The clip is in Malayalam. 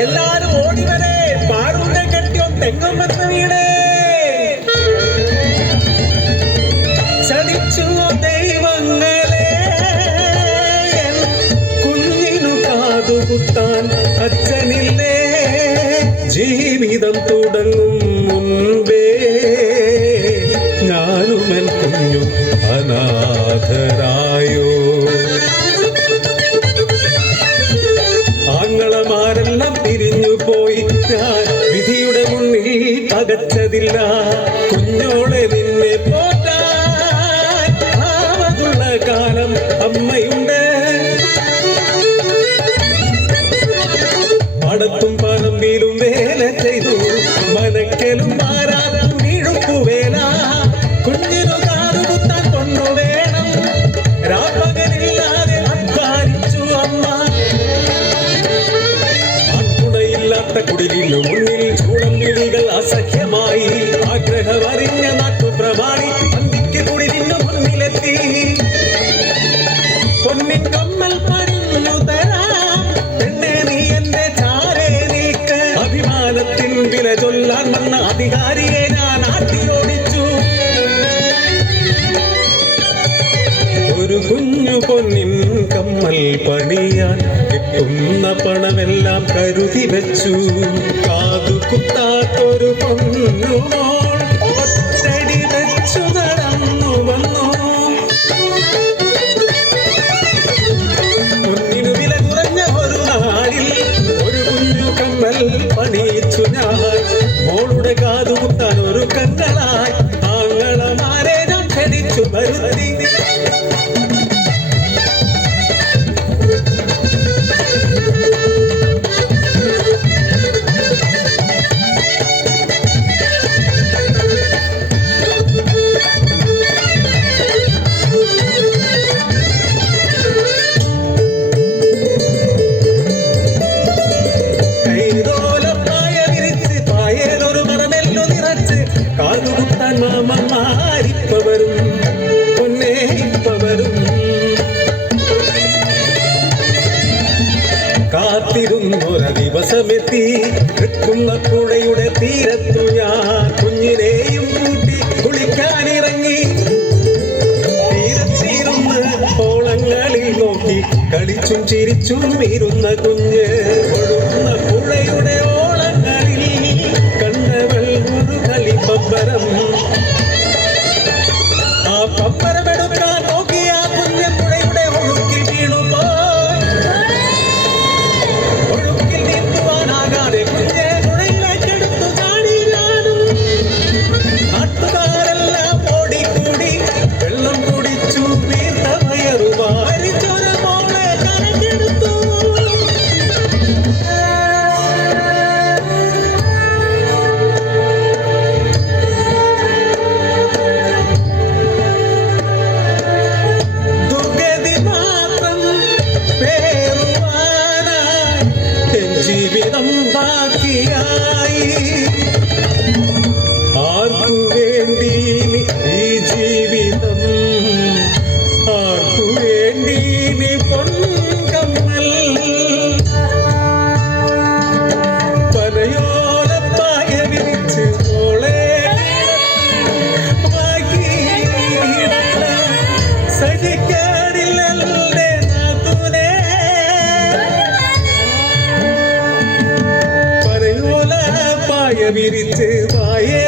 എല്ലാരും ഓടി വരെ പാറുണ്ടെ കെട്ടിയോ തെങ്ങും വന്ന് വീണേ ചതിച്ചു ദൈവങ്ങളെ കുഞ്ഞിനു കാതുകുത്താൻ അച്ഛനില്ലേ ജീവിതം തുടങ്ങും മുൻപേ ഞാനുമൻ കുഞ്ഞു അനാഥരായോ ആങ്ങളമാരെല്ലാം പിരിഞ്ഞു പോയി ഞാൻ വിധിയുടെ മുന്നിൽ പകച്ചതില്ല കുഞ്ഞോളെ നിന്നെ പോറ്റാൻ ആവതുള്ള കാലം അമ്മയുണ്ട് പടത്തും പറമ്പിലും വേല ചെയ്തു മനക്കലും മാറാനും വീഴുപ്പുവേല കുഞ്ഞിനു കാതുകുത്താൻ കൊണ്ടു വേണം രാപ്പകലില്ലാതെ അധ്വാനിച്ചു അമ്മ ആൺകുടയില്ലാത്ത കുടിലിനു മുന്നിൽ ചൂളം വിളികൾ അസഹ്യമായി ആഗ്രഹമറിഞ്ഞ നാട്ടുപ്രമാണി അന്തിക്ക് കുടിലിനു മുന്നിലെത്തി പൊന്നിൻ കമ്മൽ പണിഞ്ഞു തരാം പെണ്ണെ നീ എന്റെ ചാരേ നീക്ക് അഭിമാനത്തിൻ വില ചൊല്ലാൻ വന്ന അധികാരിയെ ഞാൻ ആട്ടിയോടിച്ചു ഒരു കുഞ്ഞു പൊന്നിൻ കമ്മൽ പണിയാൻ കിട്ടുന്ന പണമെല്ലാം കരുതി വെച്ചു കാതുകുത്താത്തൊരു പൊന്നുമോൾ ഒറ്റടി വെച്ചു നടന്നു വന്നു പൊന്നിനു വില കുറഞ്ഞ ഒരു നാളിൽ ഒരു കുഞ്ഞു കമ്മൽ പണിയിച്ചു ഞാൻ മോളുടെ കാതുകുത്താൻ ഒരു കങ്ങളായി ആങ്ങളമാരെ ഞാൻ ക്ഷണിച്ചു വരുത്തി കാതുകുത്താൻ മാമന്മാരിപ്പവരും പൊന്നേപ്പവരും കാത്തിരുന്നൊരു ദിവസമെത്തി കിട്ടുന്ന പുഴയുടെ തീരത്തു ഞാൻ കുഞ്ഞിനെയും കൂട്ടി കുളിക്കാനിറങ്ങി തീരത്തിരുന്ന് ഓളങ്ങളിൽ നോക്കി കളിച്ചും ചിരിച്ചും ഇരുന്ന കുഞ്ഞ് ഒഴുകുന്ന പുഴയുടെ ഓളങ്ങളിൽ കണ്ടവൾ ഒരു കളിപ്പമ്പരം ആ പമ്പരമെടുക്കാൻ നോക്കിയ കുഞ്ഞ് പുഴയുടെ ഒഴുക്കിൽ വീണുപോയി ഒഴുക്കിൽ നീന്തുവാനാകാതെ കുഞ്ഞ് പുഴയിലേക്കെടുത്തു ചാടി ഞാനും നാട്ടുകാരെല്ലാം ഓടിക്കൂടി വെള്ളം കുടിച്ചു വീർത്ത വയറുമായി മോളെ കരഞ്ഞെടുത്തു ജീവിതം ബാക്കിയായി ആർക്കു വേണ്ടി ഈ ജീവിതം ആർക്കു വേണ്ടി പൊൻകമ്മൽ പനയോലപ്പായ വിരിച്ച് മോളെ സഹിക്കാറില്ലേ നാത്തൂനെ വിരിച്ച് വായേ